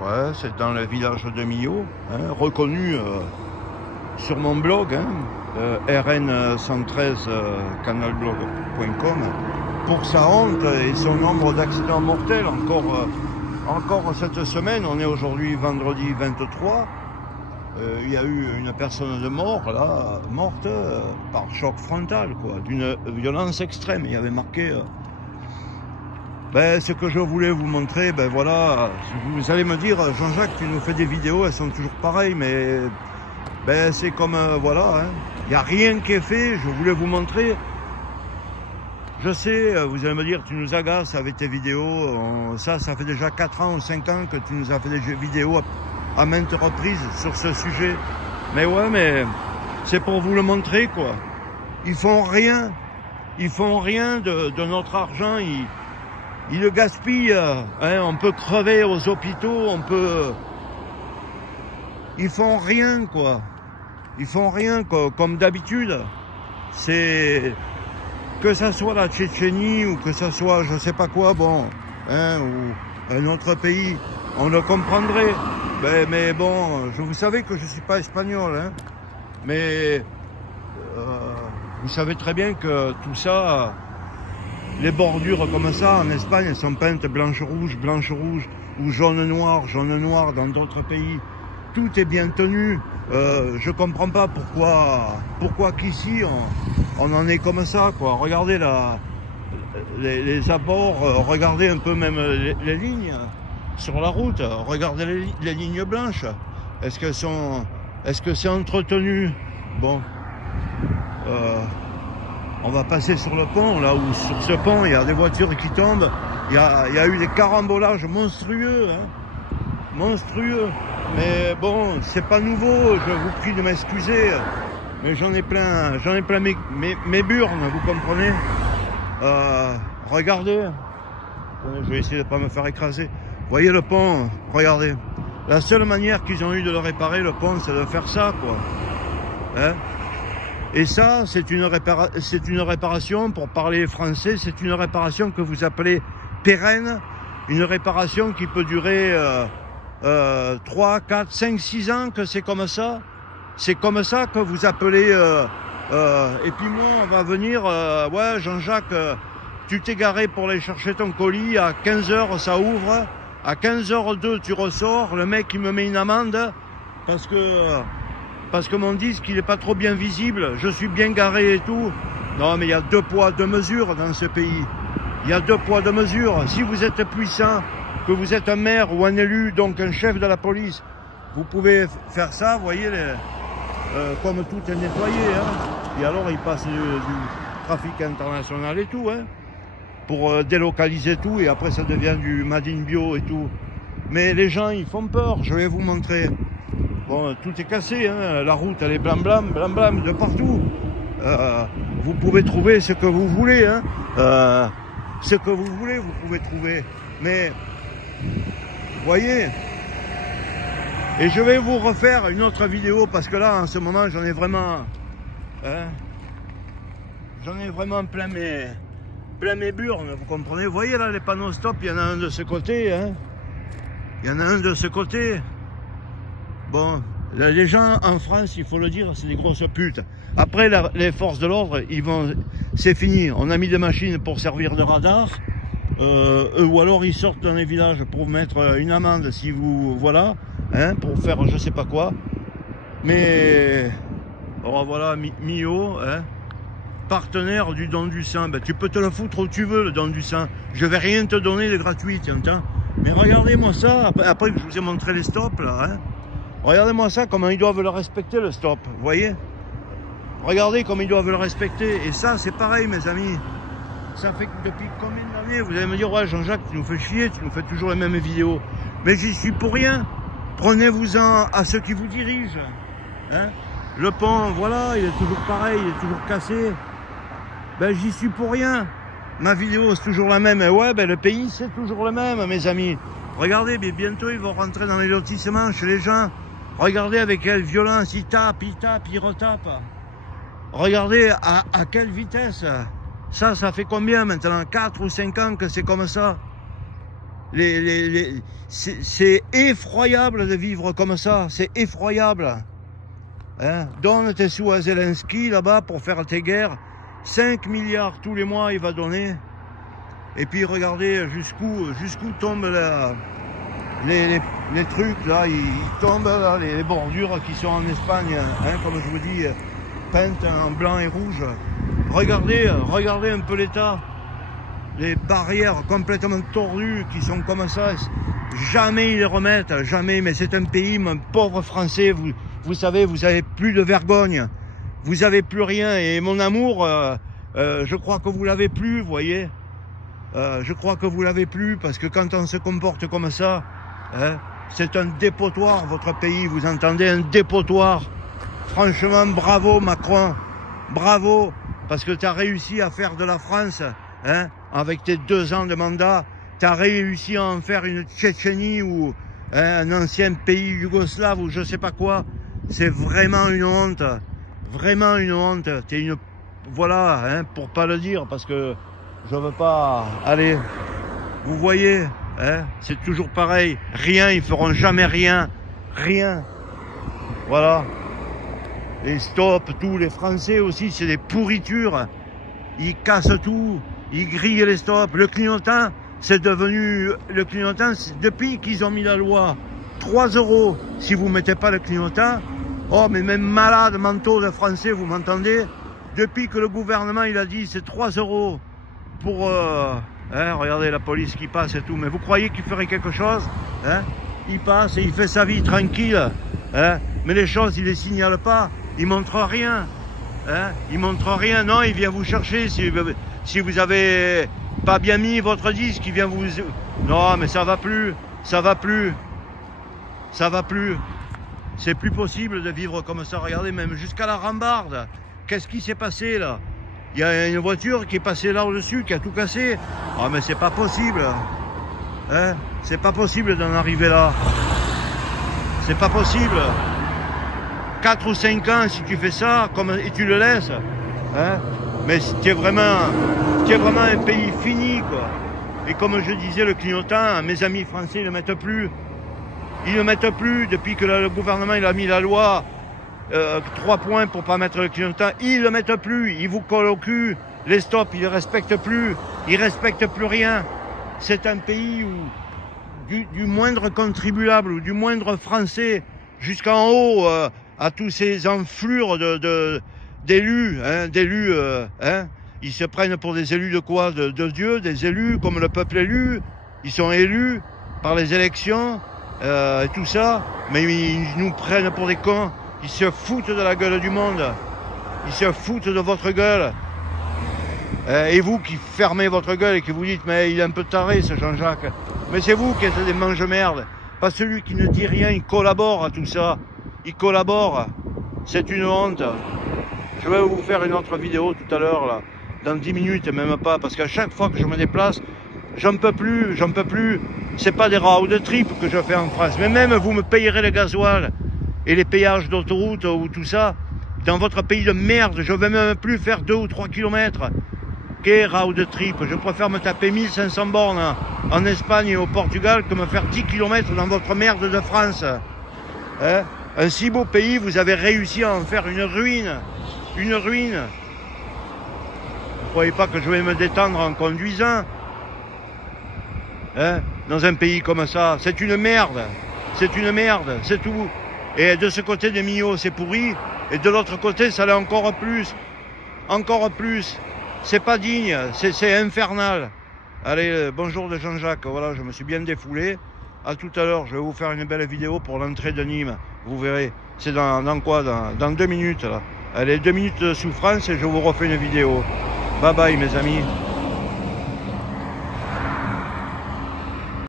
Ouais, c'est dans le village de Millau, hein, reconnu sur mon blog, hein, rn113canalblog.com, pour sa honte et son nombre d'accidents mortels. Encore cette semaine, on est aujourd'hui vendredi 23, il y a eu une personne morte par choc frontal, quoi, d'une violence extrême. Il y avait marqué... ce que je voulais vous montrer, voilà, vous allez me dire, Jean-Jacques, tu nous fais des vidéos, elles sont toujours pareilles, mais c'est comme, voilà, il n'y a rien qui est fait, je voulais vous montrer. Je sais, vous allez me dire, tu nous agaces avec tes vidéos, ça fait déjà 4 ans ou 5 ans que tu nous as fait des vidéos à maintes reprises sur ce sujet. Mais ouais, mais c'est pour vous le montrer, quoi. Ils font rien de notre argent, ils le gaspillent, hein, on peut crever aux hôpitaux, ils font rien, quoi. Ils font rien, quoi. Comme d'habitude. C'est... Que ça soit la Tchétchénie ou que ça soit je sais pas quoi, bon, hein, ou un autre pays, on le comprendrait. Mais bon, vous savez que je suis pas espagnol, hein, mais vous savez très bien que tout ça... Les bordures comme ça, en Espagne, elles sont peintes blanche-rouge, ou jaune-noir dans d'autres pays. Tout est bien tenu. Je comprends pas pourquoi qu'ici, on en est comme ça, quoi. Regardez les abords, regardez un peu même les lignes sur la route. Regardez les lignes blanches. Est-ce que c'est entretenu? Bon. On va passer sur le pont, là où sur ce pont, il y a des voitures qui tombent. Il y a eu des carambolages monstrueux, hein, monstrueux. Mais bon, c'est pas nouveau, je vous prie de m'excuser. Mais j'en ai plein mes burnes, vous comprenez. Regardez. Je vais essayer de pas me faire écraser. Vous voyez le pont, regardez. La seule manière qu'ils ont eu de le réparer, le pont, c'est de faire ça, quoi. Hein? Et ça, c'est une réparation, pour parler français, c'est une réparation que vous appelez pérenne, une réparation qui peut durer 3, 4, 5, 6 ans, que c'est comme ça. C'est comme ça que vous appelez... et puis moi, on va venir, ouais, Jean-Jacques, tu t'es garé pour aller chercher ton colis, à 15 h ça ouvre, à 15h02 tu ressors, le mec il me met une amende, parce que mon disque il est pas trop bien visible, je suis bien garé et tout. Non mais il y a 2 poids 2 mesures dans ce pays. Il y a 2 poids 2 mesures. Si vous êtes puissant, que vous êtes un maire ou un élu, donc un chef de la police, vous pouvez faire ça, vous voyez, comme tout est nettoyé. Hein. Et alors il passe du trafic international et tout, hein, pour délocaliser tout, et après ça devient du Made in Bio et tout. Mais les gens ils font peur, je vais vous montrer. Bon, tout est cassé, hein. La route elle est blam de partout. Vous pouvez trouver ce que vous voulez, hein. Ce que vous voulez, vous pouvez trouver. Mais, voyez, et je vais vous refaire une autre vidéo parce que là, en ce moment, j'en ai vraiment, hein, plein mes burnes, vous comprenez. Vous voyez là les panneaux stop, il y en a un de ce côté, hein. Il y en a un de ce côté. Bon, les gens en France, il faut le dire, c'est des grosses putes. Après, les forces de l'ordre, c'est fini. On a mis des machines pour servir de radar. Ou alors ils sortent dans les villages pour mettre une amende si vous, voilà, hein, pour faire je sais pas quoi. Mais, oh, voilà, Millau, hein, partenaire du don du sang. Tu peux te le foutre où tu veux, le don du sang. Je vais rien te donner de gratuit, tiens. Mais regardez-moi ça, après que je vous ai montré les stops, là, hein. Regardez-moi ça, comment ils doivent le respecter, le stop, vous voyez? Regardez comme ils doivent le respecter. Et ça, c'est pareil, mes amis. Ça fait depuis combien d'années? Vous allez me dire, ouais, Jean-Jacques, tu nous fais chier, tu nous fais toujours les mêmes vidéos. Mais j'y suis pour rien. Prenez-vous-en à ceux qui vous dirigent. Hein? Le pont, voilà, il est toujours pareil, il est toujours cassé. J'y suis pour rien. Ma vidéo, c'est toujours la même. Et ouais, le pays, c'est toujours le même, mes amis. Regardez, mais bientôt, ils vont rentrer dans les lotissements chez les gens. Regardez avec quelle violence ils tapent, ils retapent. Regardez à quelle vitesse. Ça fait combien maintenant? 4 ou 5 ans que c'est comme ça. C'est effroyable de vivre comme ça, c'est effroyable. Hein? Donne tes sous à Zelensky là-bas pour faire tes guerres. 5 milliards tous les mois il va donner. Et puis regardez jusqu'où tombent les trucs là, ils tombent là, les bordures qui sont en Espagne, hein, comme je vous dis, peintes en blanc et rouge. Regardez un peu l'état. Les barrières complètement tordues qui sont comme ça, jamais ils les remettent, jamais. Mais c'est un pays, mon pauvre Français, vous savez, vous avez plus de vergogne, vous avez plus rien. Et mon amour, je crois que vous l'avez plus, vous voyez. Je crois que vous l'avez plus, parce que quand on se comporte comme ça, hein, c'est un dépotoir, votre pays, vous entendez, un dépotoir. Franchement, bravo Macron, bravo, parce que tu as réussi à faire de la France, hein, avec tes 2 ans de mandat, tu as réussi à en faire une Tchétchénie ou hein, un ancien pays yougoslave ou je sais pas quoi. C'est vraiment une honte, vraiment une honte. T'es une... Voilà, hein, pour pas le dire, parce que je veux pas... Allez, vous voyez, hein, c'est toujours pareil, rien, ils feront jamais rien, rien. Voilà. Et stop, tous les Français aussi, c'est des pourritures. Ils cassent tout, ils grillent les stops. Le clignotant, c'est devenu... Le clignotant, depuis qu'ils ont mis la loi, 3 € si vous ne mettez pas le clignotant. Oh, mais même malade mentaux de Français, vous m'entendez? Depuis que le gouvernement, il a dit, c'est 3 € pour... hein, regardez la police qui passe et tout. Mais vous croyez qu'il ferait quelque chose, hein? Il passe et il fait sa vie tranquille. Hein? Mais les choses, il ne les signale pas. Il ne montre rien. Hein? Il montre rien. Non, il vient vous chercher. Si vous avez pas bien mis votre disque, il vient vous... Non, mais ça va plus. Ça va plus. Ça va plus. C'est plus possible de vivre comme ça. Regardez, même jusqu'à la rambarde. Qu'est-ce qui s'est passé là? Il y a une voiture qui est passée là au-dessus, qui a tout cassé. Ah, mais c'est pas possible. Hein? C'est pas possible d'en arriver là. C'est pas possible. 4 ou 5 ans si tu fais ça et tu le laisses. Hein? Mais tu es vraiment un pays fini, quoi. Et comme je disais, le clignotant, mes amis français ne le mettent plus. Ils ne le mettent plus depuis que le gouvernement il a mis la loi 3 points pour pas mettre le clignotant. Ils ne le mettent plus. Ils vous collent au cul. Les stops, ils ne respectent plus. Ils ne respectent plus rien. C'est un pays où du moindre contribuable ou du moindre Français jusqu'en haut à tous ces enflures d'élus, hein, ils se prennent pour des élus de quoi? De Dieu, des élus comme le peuple élu. Ils sont élus par les élections et tout ça, mais ils nous prennent pour des cons. Ils se foutent de la gueule du monde. Ils se foutent de votre gueule. Et vous qui fermez votre gueule et qui vous dites mais il est un peu taré ce Jean-Jacques. Mais c'est vous qui êtes des mange-merdes. Pas celui qui ne dit rien, il collabore à tout ça. Il collabore. C'est une honte. Je vais vous faire une autre vidéo tout à l'heure, là. Dans 10 minutes, même pas. Parce qu'à chaque fois que je me déplace, j'en peux plus, j'en peux plus. C'est pas des road trip que je fais en France. Mais même vous me payerez le gasoil et les péages d'autoroute ou tout ça. Dans votre pays de merde, je vais même plus faire 2 ou 3 kilomètres. Qu'est road trip? Je préfère me taper 1500 bornes en Espagne et au Portugal que me faire 10 km dans votre merde de France. Hein? Un si beau pays, vous avez réussi à en faire une ruine. Une ruine. Vous ne croyez pas que je vais me détendre en conduisant? Hein? Dans un pays comme ça, c'est une merde. C'est une merde, c'est tout. Et de ce côté des Millau, c'est pourri. Et de l'autre côté, ça l'est encore plus. Encore plus. C'est pas digne, c'est infernal. Allez, bonjour de Jean-Jacques. Voilà, je me suis bien défoulé. À tout à l'heure, je vais vous faire une belle vidéo pour l'entrée de Nîmes. Vous verrez. C'est dans quoi? Dans 2 minutes là. Allez, 2 minutes de souffrance et je vous refais une vidéo. Bye bye mes amis.